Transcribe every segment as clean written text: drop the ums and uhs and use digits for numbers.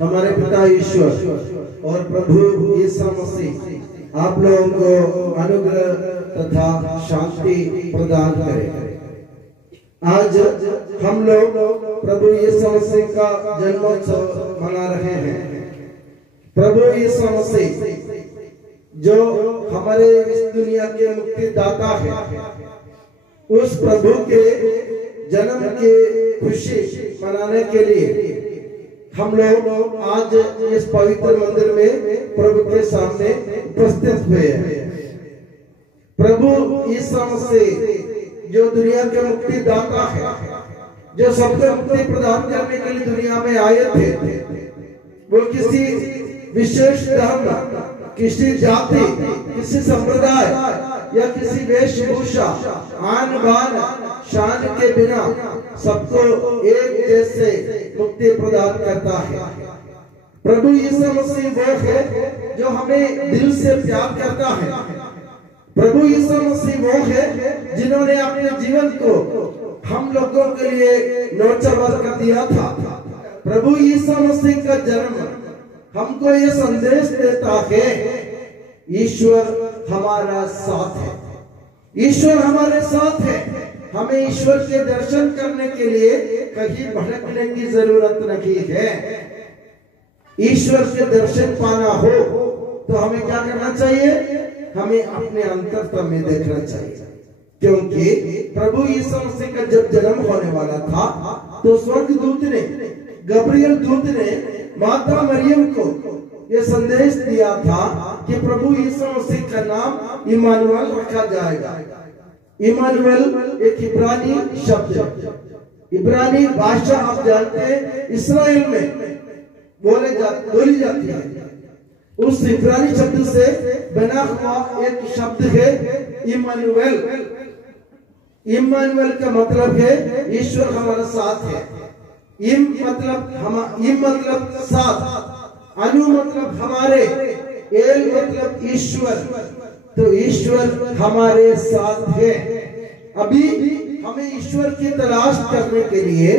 हमारे पिता ईश्वर और प्रभु यीशु मसीह आप लोगों को अनुग्रह तथा शांति प्रदान करे। आज हम लोग प्रभु यीशु मसीह का जन्मोत्सव मना रहे हैं। प्रभु यीशु मसीह जो हमारे इस दुनिया के मुक्तिदाता है, उस प्रभु के जन्म की खुशी मनाने के लिए हम लोग आज इस पवित्र मंदिर में प्रभु के सामने उपस्थित हुए हैं। प्रभु यीशु मसीह जो दुनिया के मुक्तिदाता है, जो सबको मुक्ति प्रदान करने के लिए दुनिया में आए थे, वो किसी विशेष धर्म, किसी जाति, किसी संप्रदाय या किसी वेशभूषा, आन बान, शान के बिना सबको एक जैसे मुक्ति प्रदान करता है। प्रभु यीशु मसीह वो है जो हमें दिल से प्यार करता है। प्रभु यीशु मसीह वो है जिन्होंने अपने जीवन को हम लोगों के लिए न्योछावर कर दिया था। प्रभु यीशु मसीह का जन्म हमको ये संदेश देता है, ईश्वर हमारा साथ है। ईश्वर हमारे साथ है। हमें ईश्वर के दर्शन करने के लिए कहीं भटकने की जरूरत नहीं है। ईश्वर के दर्शन पाना हो तो हमें क्या करना चाहिए? हमें अपने अंतरतम में देखना चाहिए, क्योंकि प्रभु यीशु मसीह का जब जन्म होने वाला था तो स्वर्गदूत ने, गब्रियल दूत ने माता मरियम को ये संदेश दिया था कि प्रभु यीशु मसीह का नाम इमानुएल रखा जाएगा। इमानुएल एक इब्रानी शब्द है। इब्रानी भाषा आप जानते हैं इस्राएल में बोली जाती है। उस इब्रानी शब्द से बना हुआ एक शब्द है इमानुएल। इमानुएल का मतलब है ईश्वर हमारे साथ है। इम मतलब साथ, अनु मतलब हमारे, एल मतलब ईश्वर। तो ईश्वर हमारे साथ है। अभी हमें ईश्वर की तलाश करने के लिए,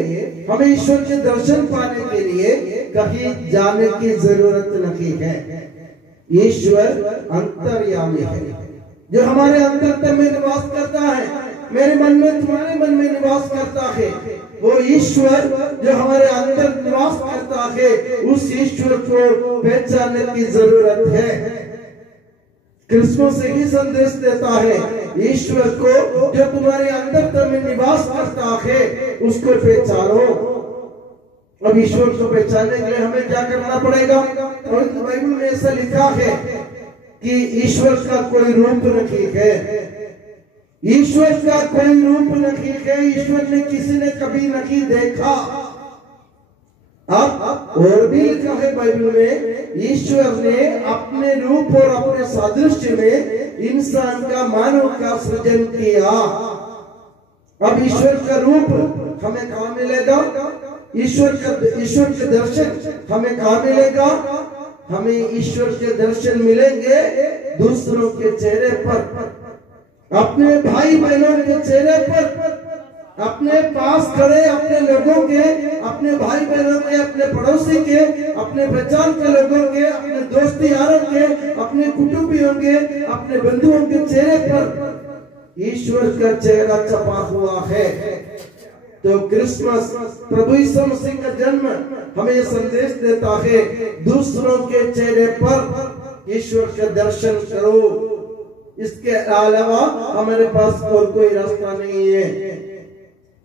हमें ईश्वर के दर्शन पाने के लिए कहीं जाने की जरूरत नहीं है। ईश्वर अंतर्यामी है जो हमारे अंतरतम में निवास करता है। मेरे मन में, तुम्हारे मन में निवास करता है। वो ईश्वर जो हमारे अंदर निवास करता है, उस ईश्वर को पहचानने की जरूरत है। क्रिसमस ही संदेश देता है, ईश्वर को जो तुम्हारे अंदर में निवास करता है उसको पहचानो। अब ईश्वर को पहचानने के लिए हमें क्या करना पड़ेगा? तो बाइबल में ऐसा लिखा है कि ईश्वर का कोई रूप नहीं है। ईश्वर का कोई रूप नहीं है। ईश्वर ने किसी ने कभी नहीं देखा। अब और भी लिखा है बाइबल में, ईश्वर ने अपने रूप और अपने सादृश्य में इंसान का, मानव का सृजन किया। अब ईश्वर का रूप हमें कहाँ मिलेगा? ईश्वर के दर्शन हमें कहाँ मिलेगा? हमें ईश्वर के दर्शन मिलेंगे दूसरों के चेहरे पर, अपने भाई बहनों के चेहरे पर, अपने पास खड़े अपने लोगों के, अपने भाई बहनों के, अपने पड़ोसी के, अपने पहचान के लोगों के, अपने दोस्ती यारों के, अपने कुटुंबियों के, अपने बंधुओं के चेहरे पर ईश्वर का चेहरा छपा हुआ है। तो क्रिसमस, प्रभु यीशु मसीह का जन्म हमें यह संदेश देता है, दूसरों के चेहरे पर ईश्वर के दर्शन करो। इसके अलावा हमारे पास और कोई रास्ता नहीं है।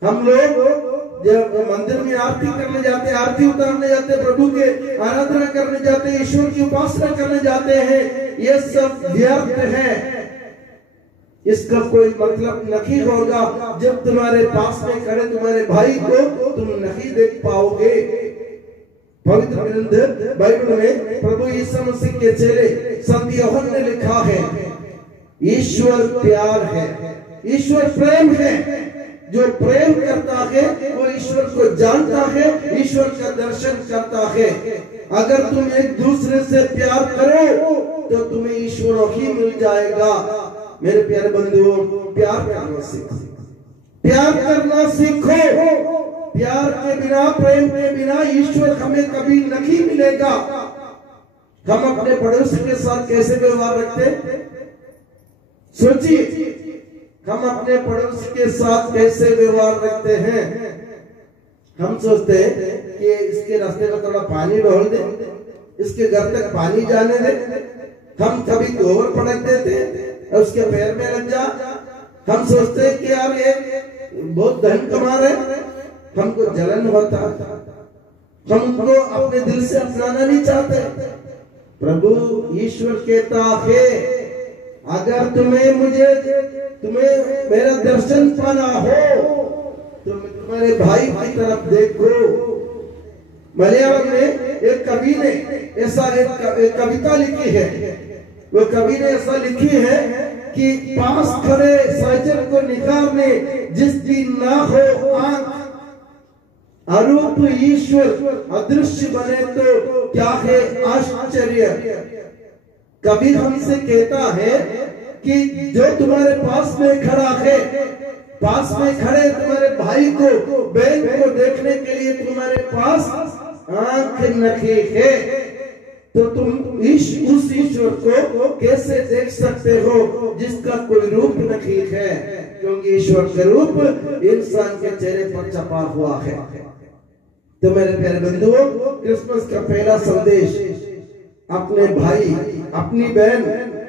हम लोग जब मंदिर में आरती करने जाते हैं, आरती उतारने जाते हैं, प्रभु के आराधना करने जाते हैं, ईश्वर की उपासना करने जाते हैं, ये सब व्यर्थ है। इसका कोई मतलब नहीं होगा जब तुम्हारे पास में खड़े तुम्हारे भाई को तुम नहीं देख पाओगे। पवित्र ग्रंथ बाइबल में प्रभु यीशु मसीह के चेले संत यूहन्ना ने लिखा है, ईश्वर प्यार है, ईश्वर प्रेम है। जो प्रेम करता है वो ईश्वर को जानता है, ईश्वर का दर्शन करता है। अगर तुम एक दूसरे से प्यार करो तो तुम्हें ईश्वर ही मिल जाएगा। मेरे प्यारे बंधुओं, प्यार करना सीखो, प्यार करना सीखो, प्यार के बिना, प्रेम के बिना ईश्वर हमें कभी नहीं मिलेगा। हम अपने पड़ोसी के साथ कैसे व्यवहार रखते, सोचिए, हम अपने पड़ोसी के साथ कैसे व्यवहार रखते हैं। हम सोचते हैं कि इसके रास्ते में थोड़ा पानी डाल दे, इसके घर तक पानी जाने दे, हम कभी गोबर पटक देते और उसके पैर में लग जा। हम सोचते हैं कि यार ये बहुत धन कमा रहे, हमको जलन होता, हम उनको अपने दिल से अपनाना नहीं चाहते। प्रभु ईश्वर कहता है, अगर तुम्हें मेरा दर्शन पाना हो तो तुम्हारे भाई की तरफ देखो। मलयालम में एक कवि ने ऐसा एक कविता लिखी है। वो कवि ने ऐसा लिखी है कि पास खड़े साजन को निखारने जिसकी ना हो आंख, अरूप ईश्वर अदृश्य बने तो क्या है आश्चर्य। कबीर हमसे कहता है कि जो तुम्हारे पास में खड़ा है, पास में खड़े तुम्हारे भाई को, बहन को देखने के लिए तुम्हारे पास आंख नहीं है, तो तुम उस ईश्वर को कैसे देख सकते हो जिसका कोई रूप नहीं है, क्योंकि ईश्वर का रूप इंसान के चेहरे पर छपा हुआ है। तो मेरे प्यारे बंधुओं, क्रिसमस का पहला संदेश अपने भाई, अपनी बहन,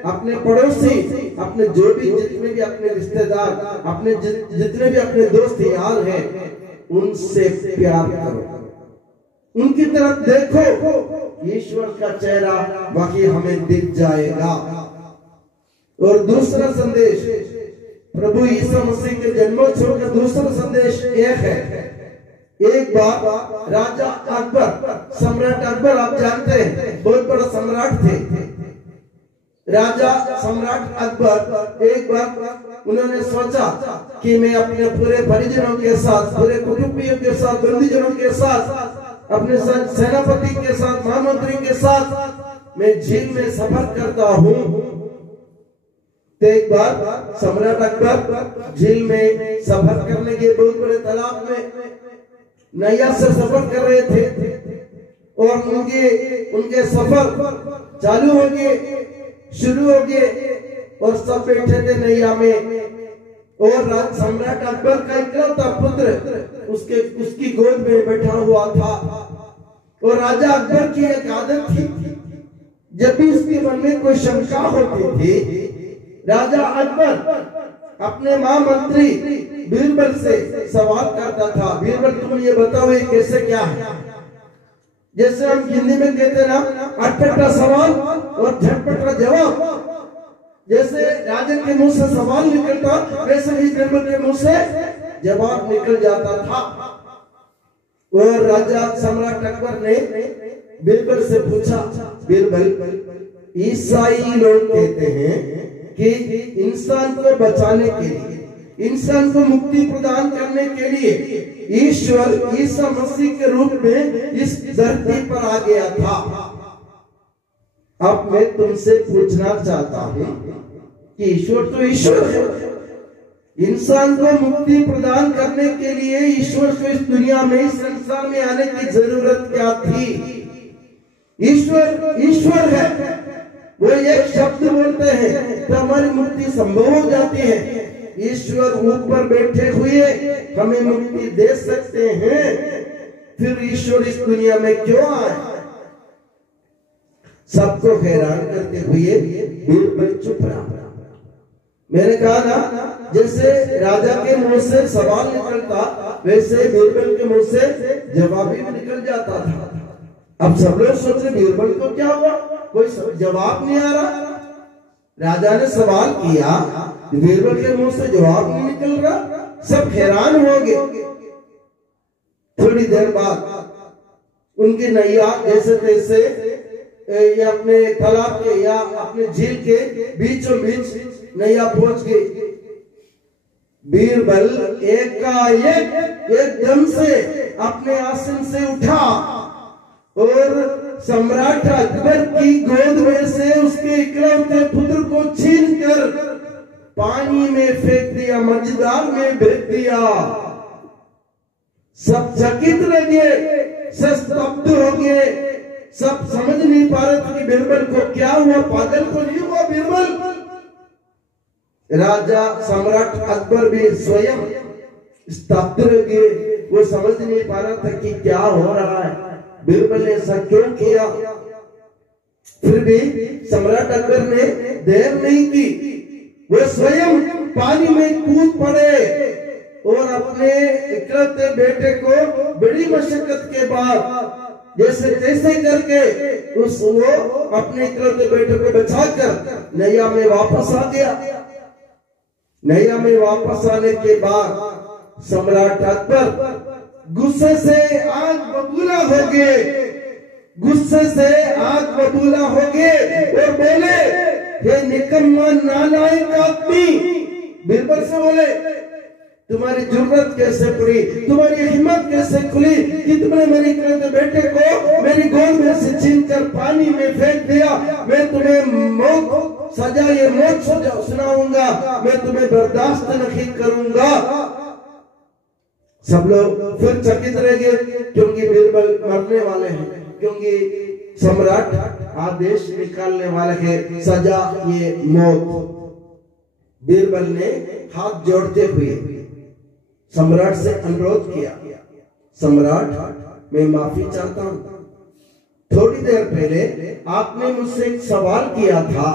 अपने पड़ोसी, अपने जो भी जितने भी अपने रिश्तेदार, अपने जितने भी अपने दोस्त यार हैं, उनसे प्यार करो, उनकी तरफ देखो, ईश्वर का चेहरा वही हमें दिख जाएगा। और दूसरा संदेश, प्रभु यीशु मसीह के जन्मोत्सव का दूसरा संदेश एक है। एक बार राजा अकबर, सम्राट अकबर, आप जानते हैं बहुत बड़ा सम्राट थे। राजा सम्राट अकबर एक बार उन्होंने सोचा कि मैं अपने पूरे परिजनों के साथ, पूरे कुटुंबियों के साथ, बंदीजनों के साथ, अपने सेनापति के साथ, महामंत्री के साथ मैं झील में सफर करता हूँ। तो एक बार सम्राट अकबर झील में सफर करने के, बहुत बड़े तालाब में नैया से सफर कर रहे थे और उनके सफर चालू हो गए, शुरू हो गए और सब बैठे थे नैया में। और सम्राट अकबर का इकलौता पुत्र उसकी गोद में बैठा हुआ था। और राजा अकबर की एक आदत थी, जब भी उसके मन में कोई शंका होती थी, राजा अकबर अपने महामंत्री बीरबल से सवाल करता था, बीरबल तुम ये बताओ ये कैसे क्या है। जैसे हम हिंदी में कहते ना, अटपटा सवाल और झटपटा जवाब। जैसे राजा के मुंह से सवाल निकलता, वैसे ही बीरबल के मुंह से जवाब निकल जाता था। और राजा सम्राट अकबर ने बीरबल से पूछा, बीरबल ईसाई लोग कहते हैं कि इंसान को बचाने के लिए, इंसान को मुक्ति प्रदान करने के लिए ईश्वर ईसा मसीह के रूप में इस धरती पर आ गया था। अब मैं तुमसे पूछना चाहता हूं कि ईश्वर तो ईश्वर है, इंसान को मुक्ति प्रदान करने के लिए ईश्वर को इस दुनिया में, इस संसार में आने की जरूरत क्या थी। ईश्वर ईश्वर है, वो एक शब्द बोलते हैं तो हमारी मुक्ति संभव हो जाती है। ईश्वर ऊपर बैठे हुए हमें मुक्ति दे सकते हैं, फिर ईश्वर इस दुनिया में क्यों आए। सबको हैरान करते हुए बीरबल चुप रहा। मैंने कहा ना, जैसे राजा के मुंह से सवाल निकलता, वैसे बीरबल के मुंह से जवाब भी निकल जाता था। अब सब लोग सोच रहे बीरबल को क्या हुआ, कोई जवाब नहीं आ रहा। राजा ने सवाल किया, बीरबल के मुंह से जवाब नहीं निकल रहा, सब हैरान हो गए। थोड़ी देर बाद उनकी नैया जैसे तैसे या अपने तालाब के या अपने झील के बीचों बीच नैया पहुंच गई। बीरबल एकाएक एकदम से अपने आसन से उठा और सम्राट अकबर की गोद में से उसके इकलौते पुत्र को छीनकर पानी में फेंक दिया, मझधार में फेंक दिया। सब चकित रह गए, सब स्तब्ध हो गए, सब समझ नहीं पा रहे थे कि बीरबल को क्या हुआ, पागल को नहीं हुआ बीरबल। राजा सम्राट अकबर भी स्वयं स्तब्ध रह गए, वो समझ नहीं पा रहा था कि क्या हो रहा है, बीरबल ने ऐसा क्यों किया। फिर भी सम्राट अकबर ने देर नहीं की, वो स्वयं पानी में कूद पड़े और अपने इकलौते बेटे को बड़ी मशक्कत के बाद जैसे तैसे करके वो अपने इकलौते बेटे को बचाकर नैया में वापस आ गया। नैया में वापस आने के बाद सम्राट अकबर गुस्से से आग बबूला हो गए, गुस्से से आग बबूला हो गए और बोले, हे निकम्मा नालायक आदमी, बीरबल से बोले, तुम्हारी जरूरत कैसे पड़ी, तुम्हारी हिम्मत कैसे खुली कि तुमने मेरे इकलौते बेटे को मेरी गोद में से छीनकर पानी में फेंक दिया। मैं तुम्हें मौत सजा, ये मौत सजा सुनाऊंगा, मैं तुम्हें बर्दाश्त नहीं करूंगा। सब लोग फिर चकित रह गए क्योंकि बीरबल मरने वाले हैं, क्योंकि सम्राट आदेश निकालने वाले हैं, सजा ये मौत। बीरबल ने हाथ जोड़ते हुए सम्राट से अनुरोध किया, सम्राट मैं माफी चाहता हूं, थोड़ी देर पहले आपने मुझसे एक सवाल किया था,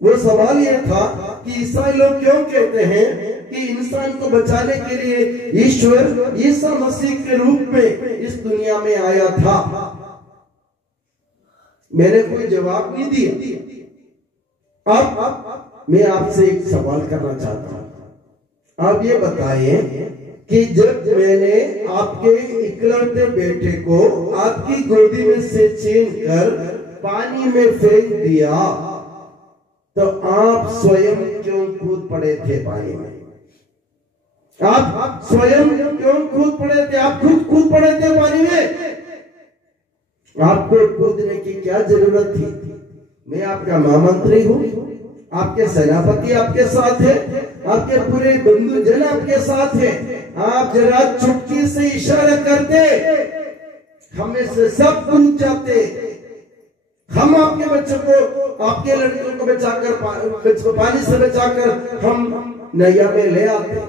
वो सवाल ये था कि ईसाई लोग क्यों कहते हैं कि इंसान को बचाने के लिए ईश्वर ईसा मसीह के रूप में इस दुनिया में आया था। मैंने कोई जवाब नहीं दिया। अब मैं आपसे एक सवाल करना चाहता हूं, आप ये बताइए कि जब मैंने आपके इकलौते बेटे को आपकी गोदी में से छीनकर पानी में फेंक दिया तो आप स्वयं क्यों कूद पड़े थे पानी में? आप स्वयं क्यों कूद पड़े थे? आप खुद कूद पड़े थे पानी में, आपको कूदने की क्या जरूरत थी? मैं आपका महामंत्री हूं, आपके सेनापति आपके साथ है, आपके पूरे बंधु जन आपके साथ है, आप जरा चुटकी से इशारा करते हमें से सब कूद जाते, हम आपके बच्चों को, आपके लड़कियों को बचाकर, पानी से बचाकर हम नैया में ले आते।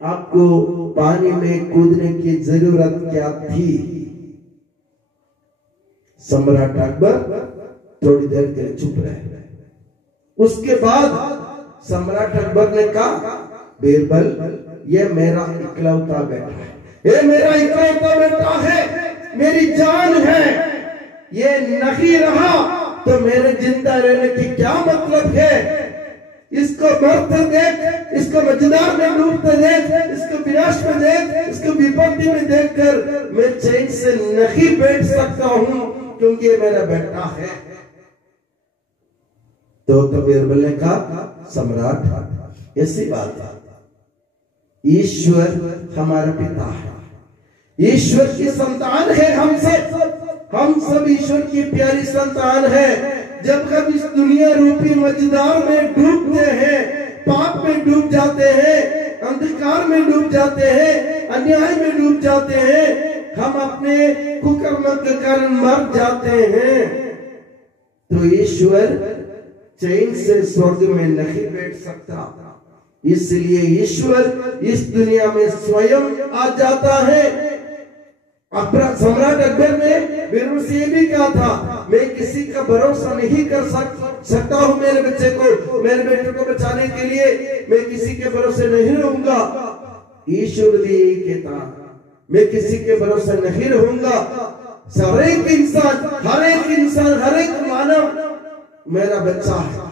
आपको पानी में कूदने की जरूरत क्या थी? सम्राट अकबर थोड़ी देर के लिए चुप रहे। उसके बाद सम्राट अकबर ने कहा, बीरबल ये मेरा इकलौता बेटा है, ये मेरा इकलौता बेटा है, मेरी जान है, ये नहीं रहा तो मेरे जिंदा रहने की क्या मतलब है? इसको मरते देख, इसको मजेदार में डूबते देख, इसको विनाश में देख, इसको विपत्ति में देखकर मैं चैन से नहीं बैठ सकता हूं क्योंकि ये मेरा बेटा है। तो बीरबल ने कहा, सम्राट ऐसी बात है, ईश्वर हमारा पिता है, ईश्वर की संतान है, हम सब ईश्वर की प्यारी संतान है। जब कभी इस दुनिया रूपी मजेदार में डूबते हैं, पाप में डूब जाते हैं, अंधकार में डूब जाते हैं, अन्याय में डूब जाते हैं, हम अपने कुकर्म के कारण मर जाते हैं, तो ईश्वर चैन से स्वर्ग में नहीं बैठ सकता, इसलिए ईश्वर इस दुनिया में स्वयं आ जाता है। सम्राट अकबर ने बीरबल से ये भी कहा था, मैं किसी का भरोसा नहीं कर सकता हूं, मेरे बच्चे को, मेरे बेटे को बचाने के लिए मैं किसी के भरोसे नहीं रहूंगा। ईश्वर भी यही कहता, मैं किसी के भरोसे नहीं रहूंगा। हर एक इंसान, हर एक मानव मेरा बच्चा है,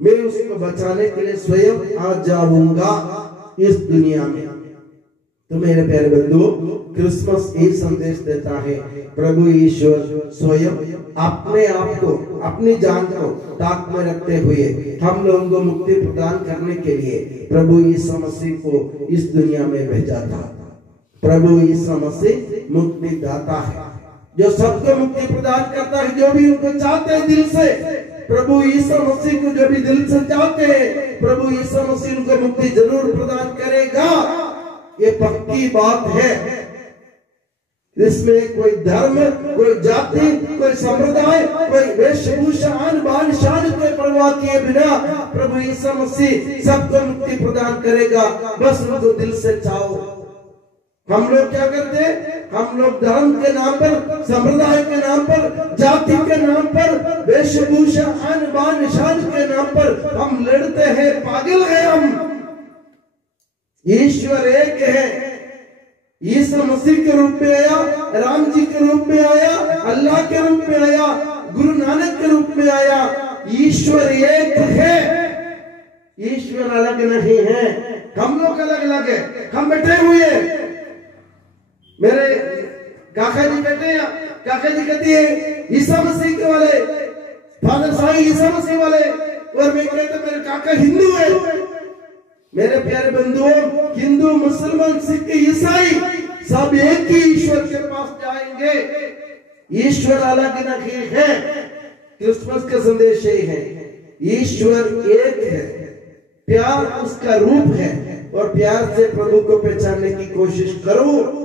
मैं उसको बचाने के लिए स्वयं आ जाऊंगा इस दुनिया में। तो मेरे प्यारे बंधु, क्रिसमस एक संदेश देता है, प्रभु ईश्वर स्वयं अपने आप को, अपनी जान को ताक में रखते हुए हम लोगों को मुक्ति प्रदान करने के लिए प्रभु यीशु मसीह को इस दुनिया में भेजा था। प्रभु यीशु मसीह मुक्ति दाता है, जो सबको मुक्ति प्रदान करता है, जो भी उनको चाहते हैं दिल से। प्रभु यीशु मसीह को जो भी दिल से चाहते हैं, प्रभु यीशु मसीह उनको मुक्ति जरूर प्रदान करेगा। ये पक्की बात है। इसमें कोई धर्म, कोई जाति, कोई संप्रदाय, कोई वेशभूषा, आन बान शान के परवाह किए बिना प्रभु यीशु मसीह सबको मुक्ति प्रदान करेगा। बस उनको दिल से चाहो। हम लोग क्या करते हैं? हम लोग धर्म के नाम पर, संप्रदाय के नाम पर, जाति के नाम पर, वेशभूषा, आन बान शान के नाम पर हम लड़ते हैं। पागल है हम। ईश्वर एक है। यीशु मसीह के रूप में आया, राम जी के रूप में आया, अल्लाह के रूप में आया, गुरु नानक के रूप में आया। ईश्वर एक है। ईश्वर अलग नहीं है। हम लोग अलग अलग है। हम बैठे हुए हैं। मेरे काका जी बैठे हैं। काका जी कहती है ईसा मसीह के वाले, फादर साहब ईसा मसीह वाले, और मैं कहता मेरे काका हिंदू है। मेरे प्यारे बंधुओं, हिंदू, मुसलमान, सिख, ईसाई सब एक ही ईश्वर के पास जाएंगे। ईश्वर अलग नहीं है। क्रिसमस का संदेश यही है, ईश्वर एक है। प्यार उसका रूप है और प्यार से प्रभु को पहचानने की कोशिश करो।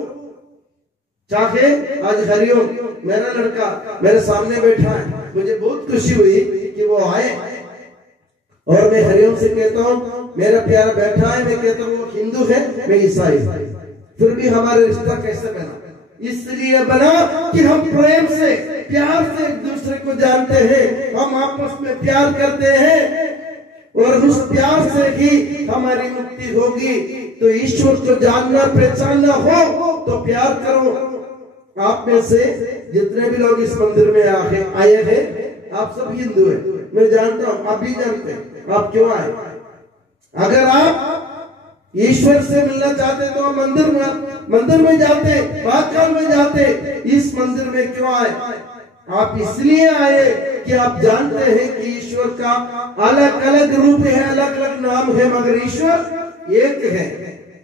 चाहे आज हरिओम मेरा लड़का मेरे सामने बैठा है, मुझे बहुत खुशी हुई कि वो आए, और मैं हरिओम से कहता हूँ मेरा प्यारा बैठा है, मैं कहता हूँ वो हिंदू है, मैं ईसाई, फिर भी हमारा रिश्ता कैसे बना? इसलिए बना कि हम प्रेम से, प्यार से एक दूसरे को जानते हैं, हम आपस में प्यार करते हैं, और उस प्यार से ही हमारी मुक्ति होगी। तो ईश्वर को जानना, पहचानना हो तो प्यार करो। आप में से जितने भी लोग इस मंदिर में आए हैं, आप सब हिंदू हैं, मैं जानता हूँ, आप भी जानते हैं। आप क्यों आए? अगर आप ईश्वर से मिलना चाहते तो आप मंदिर में जाते, महाकाल में जाते। इस मंदिर में क्यों आए? आप इसलिए आए कि आप जानते हैं कि ईश्वर का अलग अलग रूप है, अलग अलग नाम है, मगर ईश्वर एक है।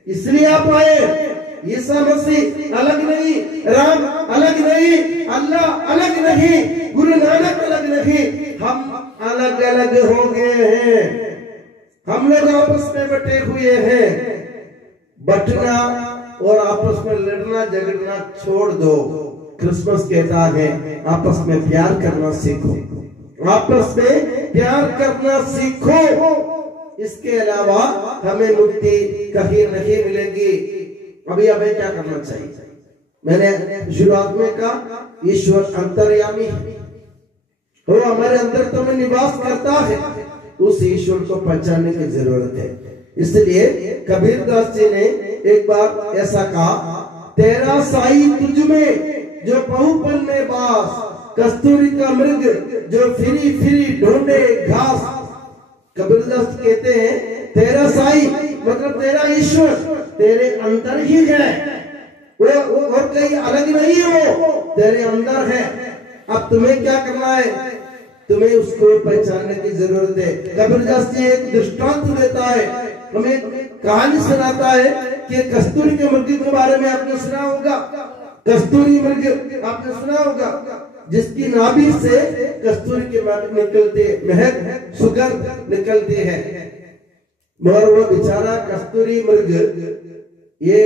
इसलिए आप आए। ईसा मसीह अलग नहीं, राम अलग नहीं, अल्लाह अलग नहीं, गुरु नानक अलग नहीं, हम अलग अलग हो गए हैं। हम लोग आपस में बटे हुए हैं। बटना और आपस में लड़ना झगड़ना छोड़ दो। क्रिसमस कहता है आपस में प्यार करना सीखो, आपस में प्यार करना सीखो। इसके अलावा हमें मुक्ति कहीं नहीं मिलेगी। अभी हमें क्या करना चाहिए? मैंने शुरुआत में कहा ईश्वर अंतर्यामी है, वो हमारे अंदर तो में निवास करता है। उस ईश्वर को पहचानने की जरूरत है। इसलिए कबीर दास जी ने एक बार ऐसा कहा, तेरा साई तुझ में जो बहुपल में बास, कस्तूरी का मृग जो फिरी फिरी ढूंढे घास। कबीर दास कहते हैं तेरा साई मतलब तेरा ईश्वर तेरे अंदर ही है, वो और कहीं अलग नहीं हो, तेरे अंदर है। अब तुम्हें क्या करना है? तुम्हें उसको पहचानने की जरूरत है। कबीरदास जी एक दृष्टांत देता है, हमें कहानी सुनाता है कि कस्तूरी के मुर्गी के बारे में आपने सुना होगा। कस्तूरी मुर्गी आपने सुना होगा, जिसकी नाभि से कस्तूरी के निकलते महक सुगंध निकलती है। मगर वो बेचारा कस्तूरी मुर्ग ये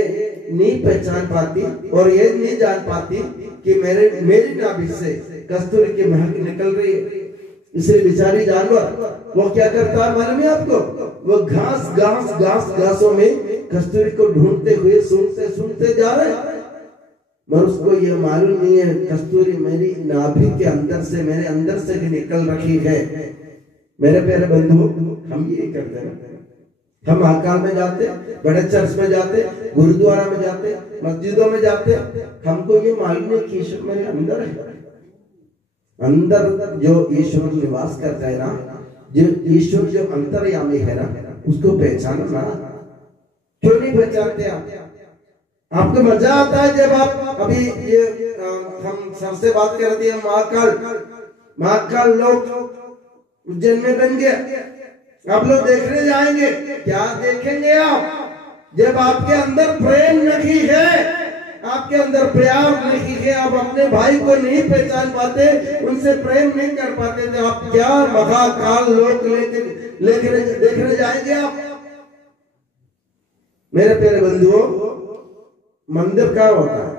नहीं पहचान पाती और ये नहीं जान पाती कि मेरी नाभि से कस्तूरी की महक निकल रही है। इसलिए बेचारी जानवर वो क्या करता है मालूम है आपको? वो घासों में कस्तूरी को ढूंढते हुए सुनते जा रहे हैं, मगर उसको ये मालूम नहीं है कस्तूरी मेरी नाभि के अंदर से, मेरे अंदर से भी निकल रखी है। मेरे प्यारे बंधु, हम यही करते हैं। हम महाकाल में जाते, बड़े चर्च में जाते, गुरुद्वारा में जाते, मस्जिदों में जाते, हमको ये मालूम है कि ईश्वर मेरे अंदर है। अंदर जो ईश्वर निवास करता है ना, जो ईश्वर जो अंतर्यामी है ना, उसको पहचानना। क्यों नहीं पहचानते आप? आपको मजा आता है जब आप अभी ये हम सबसे बात कर रहे हैं महाकाल लोग उज्जैन में बन गया। आप लोग देखने जाएंगे, क्या देखेंगे आप? जब आपके अंदर प्रेम नहीं है, आपके अंदर प्यार नहीं है, आप अपने भाई को नहीं पहचान पाते, उनसे प्रेम नहीं कर पाते, तो आप क्या महाकाल लोग देखने जाएंगे आप? मेरे प्यारे बंधुओं, मंदिर कहाँ होता है?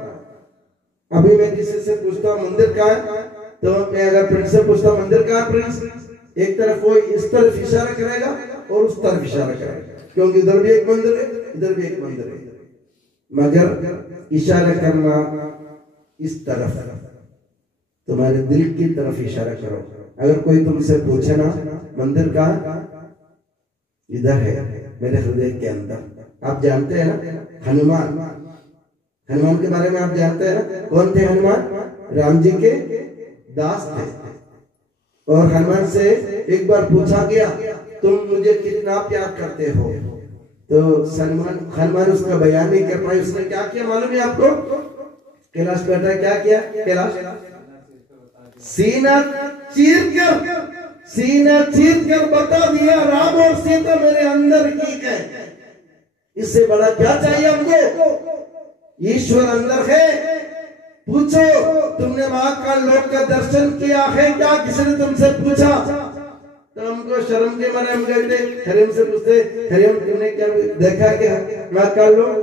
अभी मैं किसी से पूछता हूँ मंदिर कहाँ है, तो मैं अगर प्रिंस से पूछता हूँ मंदिर कहाँ है प्रिंस, एक तरफ वो इस तरफ इशारा करेगा और उस तरफ इशारा करेगा, क्योंकि इधर भी एक मंदिर है, इधर भी एक मंदिर है। मगर इशारा करना इस तरफ, तुम्हारे दिल की तरफ इशारा करो। अगर कोई तुमसे पूछे ना मंदिर कहाँ, इधर है मेरे हृदय के अंदर। आप जानते हैं ना हनुमान, हनुमान के बारे में आप जानते हैं ना? कौन थे हनुमान? राम जी के दास थे। और हनुमान से एक बार पूछा गया तुम मुझे कितना प्यार करते हो, तो हनुमान उसका बयान नहीं कर पाए। उसने क्या किया मालूम है आपको? कैलाश बेटा क्या किया? कैलाश सीना चीर कर बता दिया राम और सीता मेरे अंदर एक है। इससे बड़ा क्या चाहिए हमको? ईश्वर अंदर है। पूछो तुमने महाकाल लोक का दर्शन किया है क्या? किसी ने तुमसे पूछा तो हमको शर्म के मारे हम कहते हरिम से पूछते, हरिम तुमने क्या देखा क्या महाकाल लोक?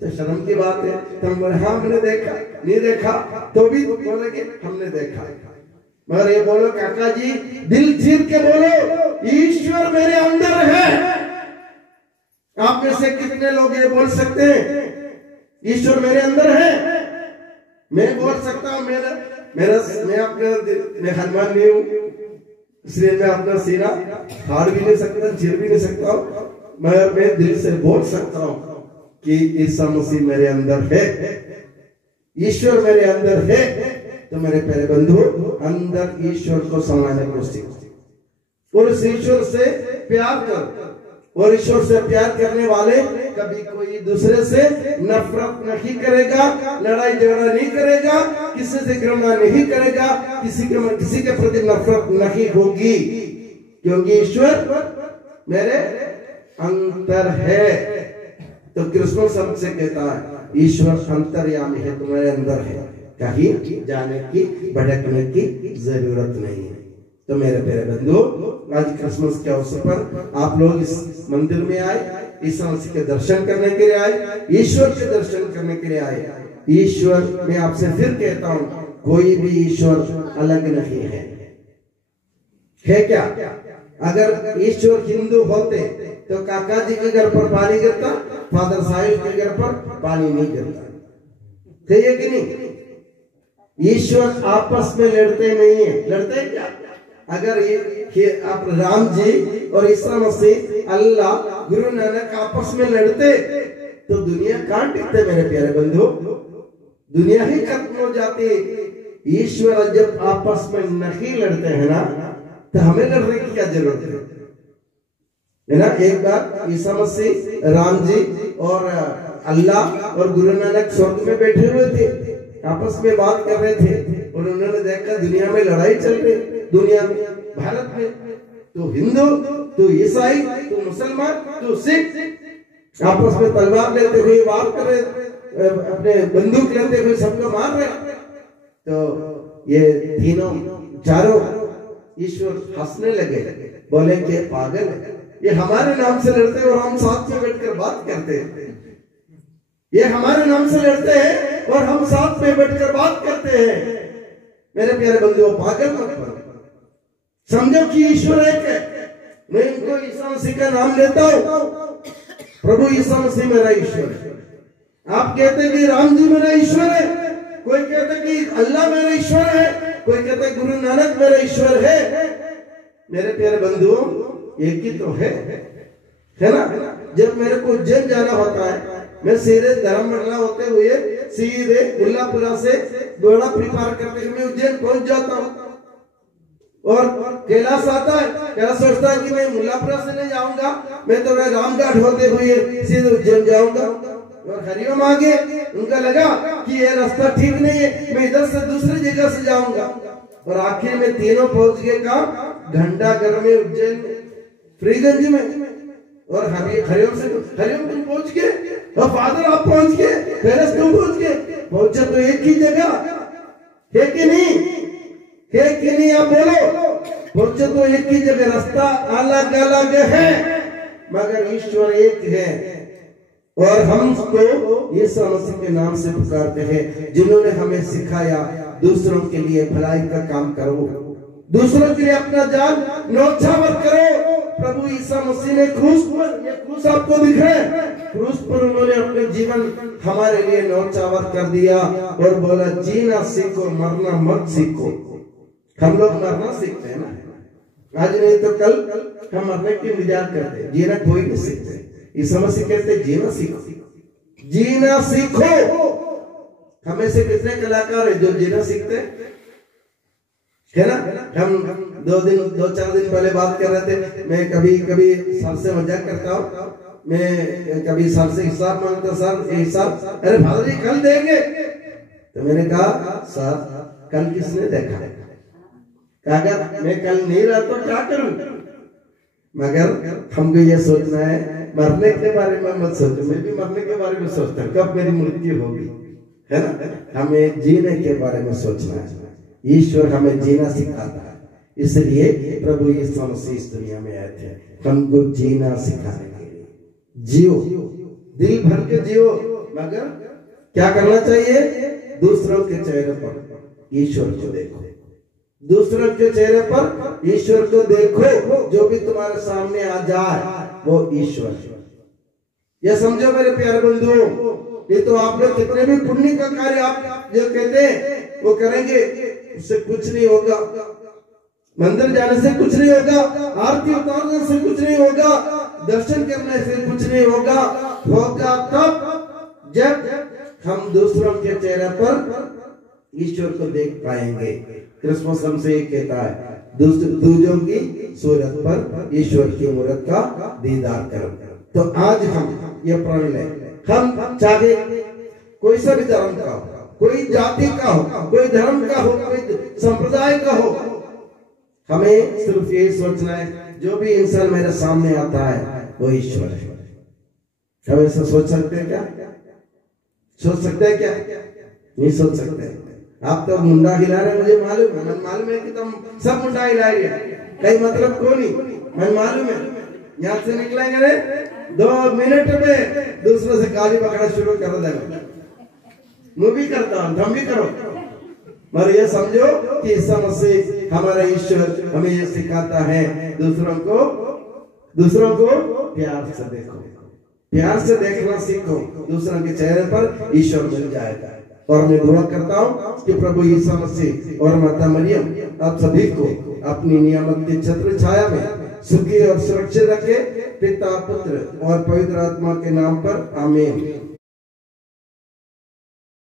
तो शर्म की बात है। तो हम बोले हाँ हमने देखा। नहीं देखा तो भी बोलेंगे हमने देखा। मगर ये बोलो काका जी, दिल चीर के बोलो ईश्वर मेरे अंदर है। आप में से कितने लोग ये बोल सकते हैं ईश्वर मेरे अंदर है? मैं बोल सकता हूँ। मैं हनुमान नहीं हूँ, इसलिए मैं अपना सीना फाड़ भी नहीं सकता, चीर भी नहीं सकता हूँ, मगर मैं दिल से बोल सकता हूँ कि ईसा मसीह मेरे अंदर है, ईश्वर मेरे अंदर है। तो मेरे प्यारे बंधु, अंदर ईश्वर को समाने को सीखो और उस ईश्वर से प्यार करो। और ईश्वर से प्यार करने वाले कभी कोई दूसरे से नफरत नहीं करेगा, लड़ाई झगड़ा नहीं करेगा, किसी से घृणा नहीं करेगा, किसी के प्रति नफरत नहीं होगी, क्योंकि ईश्वर मेरे अंतर है। तो क्रिसमस हमसे कहता है ईश्वर अंतर्यामी है, तुम्हारे अंदर है, कहीं जाने की भटकने की जरूरत नहीं है। तो मेरे प्यारे बंधु, आज क्रिसमस के अवसर पर आप लोग इस मंदिर में आए, ईसा मसीह के दर्शन करने के लिए आए, ईश्वर के दर्शन करने के लिए आए। ईश्वर, मैं आपसे फिर कहता हूँ, कोई भी ईश्वर अलग नहीं है क्या? अगर ईश्वर हिंदू होते तो काका जी के घर पर पानी गिरता, फादर साहिब के घर पर पानी नहीं गिरता, थे ये कि नहीं? ईश्वर आपस में लड़ते नहीं है। लड़ते हैं क्या? अगर ये आप राम जी और ईसा मसीह, अल्लाह, गुरु नानक आपस में लड़ते तो दुनिया कहां टिकते मेरे प्यारे बंधु? दुनिया ही खत्म हो जाती। ईश्वर जब आपस में नहीं लड़ते हैं ना, तो हमें लड़ने की क्या जरूरत है ना? एक बार ईसा मसीह, राम जी और अल्लाह और गुरु नानक स्वर्ग में बैठे हुए थे, आपस में बात कर रहे थे और उन्होंने देखा दुनिया में लड़ाई चल रही, दुनिया में, भारत में, तो हिंदू, तो ईसाई, तो मुसलमान, तो सिख आपस में तलवार लेते हुए वार कर रहे, अपने बंदूक लेते हुए सबको मार रहे। तो ये तीनों चारों ईश्वर हंसने लगे, बोले कि पागल है, ये हमारे नाम से लड़ते और हम साथ में बैठकर बात करते हैं। ये हमारे नाम से लड़ते हैं और हम साथ में बैठकर बात करते हैं। मेरे प्यारे बंधुओं, पागल मत बनो, समझो कि ईश्वर एक है। मैं इनको ईसा मसीह का नाम लेता हूँ, प्रभु ईसा मसीह मेरा ईश्वर है। आप कहते हैं कि राम जी मेरा ईश्वर है, कोई कहता है कि अल्लाह मेरा ईश्वर है, कोई कहता है गुरु नानक मेरा ईश्वर है। मेरे प्यारे बंधुओं, एक ही तो है ना? जब मेरे को उज्जैन जाना होता है, मैं सीधे धर्ममंडला होते हुए सीधे मुल्लापुरा से घोड़ा प्रिपेयर करते हुए मैं उज्जैन पहुंच जाता हूँ। और कैलाश आता है, कैलाश सोचता है कि मैं मुल्लापुरा से नहीं जाऊंगा, मैं तो रामघाट होते हुए सीधे उज्जैन जाऊंगा। और हरिओम आगे उनका लगा कि ये रास्ता ठीक नहीं है, मैं इधर से दूसरी जगह से जाऊंगा। और आखिर में तीनों पहुंच गए कहाँ? घंटाघर में, उज्जैन में, फ्रीगंज में। और हरिओम से, हरिओम तुम पहुंच गए, और फादर आप पहुंच गए, कैलाश तुम पहुंच गए, पहुंचे तो एक ही जगह है कि नहीं? है कि नहीं? आप बोलो, पहुंचे तो एक ही जगह, रास्ता अलग अलग है मगर ईश्वर एक है। और हम उसको यीशु मसीह के नाम से पुकारते हैं, जिन्होंने हमें सिखाया दूसरों के लिए भलाई का काम करो, दूसरों के लिए अपना जान न्यौछावर करो। प्रभु यीशु मसीह ने क्रूस पर, ये क्रूस आपको दिख रहा है, क्रूस पर उन्होंने अपने जीवन हमारे लिए न्यौछावर कर दिया और बोला जीना सीखो, मरना मत सीखो। हम लोग मरना सीखते हैं ना, आज नहीं तो कल हम मरने की मजाक करते हैं, जीना कोई नहीं सीखते। यीशु मसीह कहते हैं जीना सीखो, जीना सीखो। हमें से कितने कलाकार है जो जीना सीखते है ना। हम 2-4 दिन पहले बात कर रहे थे, मैं कभी सर से मजाक करता हूँ, मैं कभी सर से हिसाब मांगता, सर हिसाब, अरे फादर जी कल देंगे। तो मैंने कहा सर कल किसने देखा, कहा मैं कल नहीं रहा तो क्या करूं। मगर हमको ये सोचना है, मरने के बारे में मत सोचो, मैं भी मरने के बारे में सोचता हूँ कब मेरी मृत्यु होगी, है ना। हमें जीने के बारे में सोचना है, ईश्वर हमें जीना सिखाता है। इसलिए प्रभु यीशु मसीह इस दुनिया में आए थे हमको जीना सिखाने के लिए। जियो, दिल भर के जियो, मगर क्या करना चाहिए, दूसरों के चेहरे पर ईश्वर को देखो, दूसरों के चेहरे पर ईश्वर को देखो। जो भी तुम्हारे सामने आ जाए वो ईश्वर। ये समझो मेरे प्यारे बंधुओं, ये तो आप लोग कितने भी पुण्य का कार्य आप जो कहते हैं वो करेंगे, उससे कुछ नहीं होगा। मंदिर जाने से कुछ नहीं होगा, आरती उतारने से कुछ नहीं होगा, दर्शन करने से कुछ नहीं होगा। होगा तब जब हम दूसरों के चेहरे पर ईश्वर को देख पाएंगे। क्रिसमस हमसे ये कहता है, दूजों की सूरत पर ईश्वर की मूरत का दीदार करो। तो आज हम ये प्रण लें, हम चाहे कोई सा भी धर्म का हो, कोई जाति का हो, कोई धर्म का हो, कोई संप्रदाय का हो, हमें सिर्फ ये सोचना है जो भी इंसान मेरे सामने आता है वो ईश्वर है। हम ऐसा सोच सकते हैं क्या, सोच सकते हैं क्या, नहीं सोच सकते। आप तो मुंडा हिला रहे, मुझे मालूम है कि तुम सब मुंडा हिला रहे हैं, कहीं मतलब को नहीं, मैं मालूम है। यहाँ से निकलेंगे 2 मिनट में दूसरों से गाली पकड़ा शुरू कर देगा। मैं भी करता हूँ, तुम भी करो, मगर ये समझो कि यीशु मसीह हमारा ईश्वर हमें ये सिखाता है, दूसरों को प्यार से देखो, प्यार से देखना सीखो, दूसरों के चेहरे पर ईश्वर मिल जाएगा। और मैं दुआ करता हूँ कि प्रभु यीशु मसीह और माता मरियम आप सभी को अपनी नियामत की छत्र छाया में सुखी और सुरक्षित रखे, पिता पुत्र और पवित्र आत्मा के नाम पर आमीन।